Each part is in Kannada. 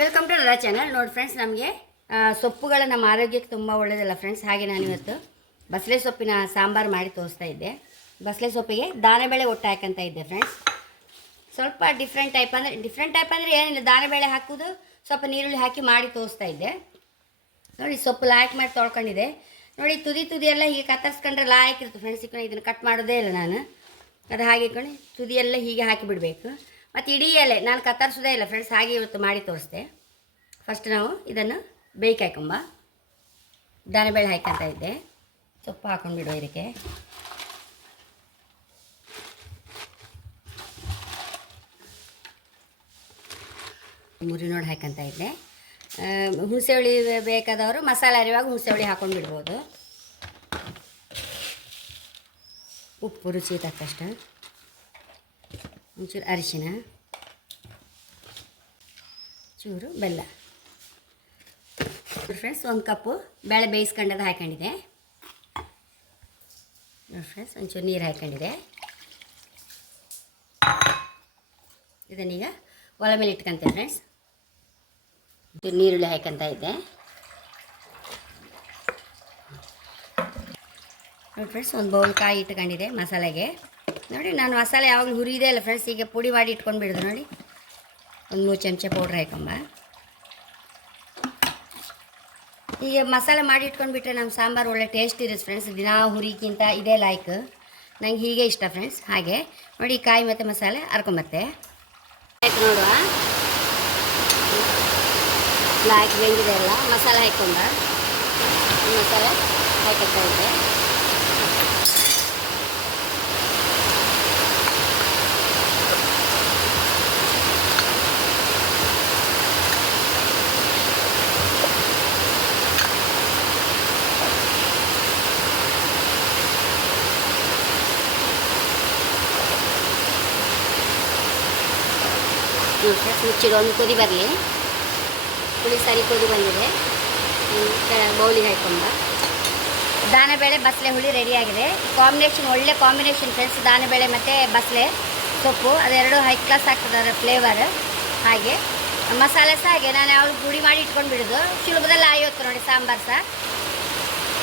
ವೆಲ್ಕಮ್ ಟು ನನ್ನ ಚಾನಲ್ ನೋಡಿ ಫ್ರೆಂಡ್ಸ್ ನಮಗೆ ಸೊಪ್ಪುಗಳು ನಮ್ಮ ಆರೋಗ್ಯಕ್ಕೆ ತುಂಬ ಒಳ್ಳೆಯದಲ್ಲ ಫ್ರೆಂಡ್ಸ್ ಹಾಗೆ ನಾನು ಇವತ್ತು ಬಸಳೆ ಸೊಪ್ಪಿನ ಸಾಂಬಾರು ಮಾಡಿ ತೋರಿಸ್ತಾ ಇದ್ದೆ. ಬಸಳೆ ಸೊಪ್ಪಿಗೆ ದಾನೆಬೇಳೆ ಒಟ್ಟು ಹಾಕಂತ ಇದ್ದೆ ಫ್ರೆಂಡ್ಸ್ ಸ್ವಲ್ಪ ಡಿಫ್ರೆಂಟ್ ಟೈಪ್ ಅಂದರೆ ಡಿಫ್ರೆಂಟ್ ಟೈಪ್ ಅಂದರೆ ಏನಿಲ್ಲ ದಾನೆಬೇಳೆ ಹಾಕೋದು, ಸ್ವಲ್ಪ ನೀರುಳ್ಳಿ ಹಾಕಿ ಮಾಡಿ ತೋರಿಸ್ತಾ ಇದ್ದೆ. ನೋಡಿ, ಸೊಪ್ಪು ಲಾಯಕ್ ಮಾಡಿ ತೊಳ್ಕೊಂಡಿದೆ. ನೋಡಿ, ತುದಿ ತುದಿ ಎಲ್ಲ ಹೀಗೆ ಕತ್ತರಿಸ್ಕೊಂಡ್ರೆ ಲಾಯಕ್ ಇರುತ್ತೆ ಫ್ರೆಂಡ್ಸ್ ಇಕ್ಕೊಂಡು ಇದನ್ನು ಕಟ್ ಮಾಡೋದೇ ಇಲ್ಲ ನಾನು. ಅದು ಹಾಗೆ ಇಟ್ಕೊಂಡು ತುದಿಯೆಲ್ಲ ಹೀಗೆ ಹಾಕಿ ಬಿಡಬೇಕು. ಮತ್ತು ಇಡೀ ಎಲೆ, ನಾನು ಕತ್ತರಿಸೋದೇ ಇಲ್ಲ ಫ್ರೆಂಡ್ಸ್ ಹಾಗೆ ಇವತ್ತು ಮಾಡಿ ತೋರಿಸ್ದೆ. ಫಸ್ಟ್ ನಾವು ಇದನ್ನು ಬೇಯ್ಕೆ ಹಾಕೊಂಬ ದಾನೆಬೇಳೆ ಹಾಕಂತ ಇದ್ದೆ. ಸೊಪ್ಪು ಹಾಕೊಂಡ್ಬಿಡುವ ಇದಕ್ಕೆ. ಮುರಿನೋಡು ಹಾಕಂತ ಇದ್ದೆ. ಹುಣಸೆ ಹುಳಿ ಬೇಕಾದವರು ಮಸಾಲೆ ಅರಿವಾಗ ಹುಣಸೆ ಹುಳಿ ಹಾಕೊಂಡು ಬಿಡ್ಬೋದು. ಉಪ್ಪು ರುಚಿ ತಕ್ಕಷ್ಟು. ಒಂಚೂರು ಅರಿಶಿನ, ಚೂರು ಬೆಲ್ಲ. ಫ್ರೆಂಡ್ಸ್ ಒಂದು ಕಪ್ಪು ಬೇಳೆ ಬೇಯಿಸ್ಕೊಂಡದ್ದು ಹಾಕೊಂಡಿದೆ ನೋಡಿ ಫ್ರೆಂಡ್ಸ್ ಒಂಚೂರು ನೀರು ಹಾಕೊಂಡಿದೆ ಇದನ್ನೀಗ ಒಲೆ ಮೇಲೆ ಇಟ್ಕೊಂತೆ ಫ್ರೆಂಡ್ಸ್ ಒಂಚೂರು ನೀರುಳ್ಳಿ ಹಾಕೊಂತ ಇದ್ದೆ. ನೋಡಿ ಫ್ರೆಂಡ್ಸ್ ಒಂದು ಬೌಲ್ ಕಾಯಿ ಇಟ್ಕೊಂಡಿದೆ ಮಸಾಲೆಗೆ. ನೋಡಿ, ನಾನು ಮಸಾಲೆ ಯಾವಾಗಲೂ ಹುರಿದೇ ಇಲ್ಲ ಫ್ರೆಂಡ್ಸ್ ಈಗ ಪುಡಿ ಮಾಡಿ ಇಟ್ಕೊಂಡು ಬಿಡಿದ್ರು ನೋಡಿ. ಒಂದು ಮೂರು ಚಮಚ ಪೌಡ್ರ್ ಹಾಕೊಂಬ. ಈಗ ಮಸಾಲೆ ಮಾಡಿ ಇಟ್ಕೊಂಡು ಬಿಟ್ಟರೆ ನಮ್ಮ ಸಾಂಬಾರು ಒಳ್ಳೆ ಟೇಸ್ಟ್ ಇರುತ್ತೆ ಫ್ರೆಂಡ್ಸ್ ದಿನಾ ಹುರಿಗಿಂತ ಇದೇ ಲೈಕ್ ನಂಗೆ ಹೀಗೆ ಇಷ್ಟ ಫ್ರೆಂಡ್ಸ್ ಹಾಗೆ ನೋಡಿ, ಕಾಯಿ ಮತ್ತು ಮಸಾಲೆ ಹರ್ಕೊಂಬತ್ತೆ ನೋಡುವ. ಲಾಯ್ಕ್ ಬೆಂದಿದೆ ಅಲ್ಲ, ಮಸಾಲೆ ಹಾಕೊಂಡ ಮಸಾಲೆ ಹಾಕತ್ತಾ ನೋಡಿ ಫ್ರೆಂಡ್ಸ್ ಮುಚ್ಚಿಡು ಒಂದು ಕುದಿ ಬರಲಿ. ಕುದಿ ಸರಿ ಕುದಿ ಬಂದಿದೆ. ಬಸಳೆ ಹುಳಿ ರೆಡಿಯಾಗಿದೆ ಕಾಂಬಿನೇಷನ್ ಒಳ್ಳೆ ಕಾಂಬಿನೇಷನ್ ಫ್ರೆಂಡ್ಸ್ ದಾನೆಬೇಳೆ ಮತ್ತು ಬಸಳೆ ಸೊಪ್ಪು. ಅದೆರಡು ಹೈ ಕ್ಲಾಸ್ ಆಗ್ತದೆ ಫ್ಲೇವರ್ ಹಾಗೆ. ಮಸಾಲೆ ಸಹ ಹಾಗೆ. ನಾನು ಅವಳು ಪುಡಿ ಮಾಡಿ ಇಟ್ಕೊಂಡು ಬಿಡೋದು. ಸುಲಭದಲ್ಲಿ ಆಯೋತ್ತು ನೋಡಿ ಸಾಂಬಾರು ಸಹ.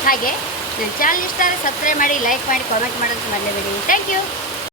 ಹಾಗೆ. ನನ್ನ ಚಾನಲ್ ಇಷ್ಟ ಆದರೆ ಸಬ್ಸ್ಕ್ರೈಬ್ ಮಾಡಿ ಲೈಕ್ ಮಾಡಿ ಕಾಮೆಂಟ್ ಮಾಡೋದು ಮರಲೇಬೇಡಿ ಥ್ಯಾಂಕ್ ಯು